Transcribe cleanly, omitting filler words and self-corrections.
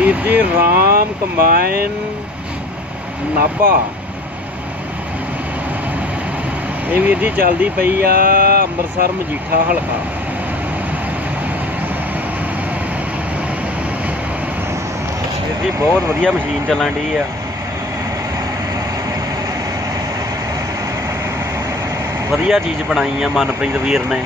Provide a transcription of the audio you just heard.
ਵੀਰ जी Ram combine Nabha ये वीर जी चलती पई आ ਅੰਮ੍ਰਿਤਸਰ मजीठा हलका। वीर जी बहुत वधिया मशीन चलन डी आ, वधिया चीज़ बनाई आ मनप्रीत वीर ने।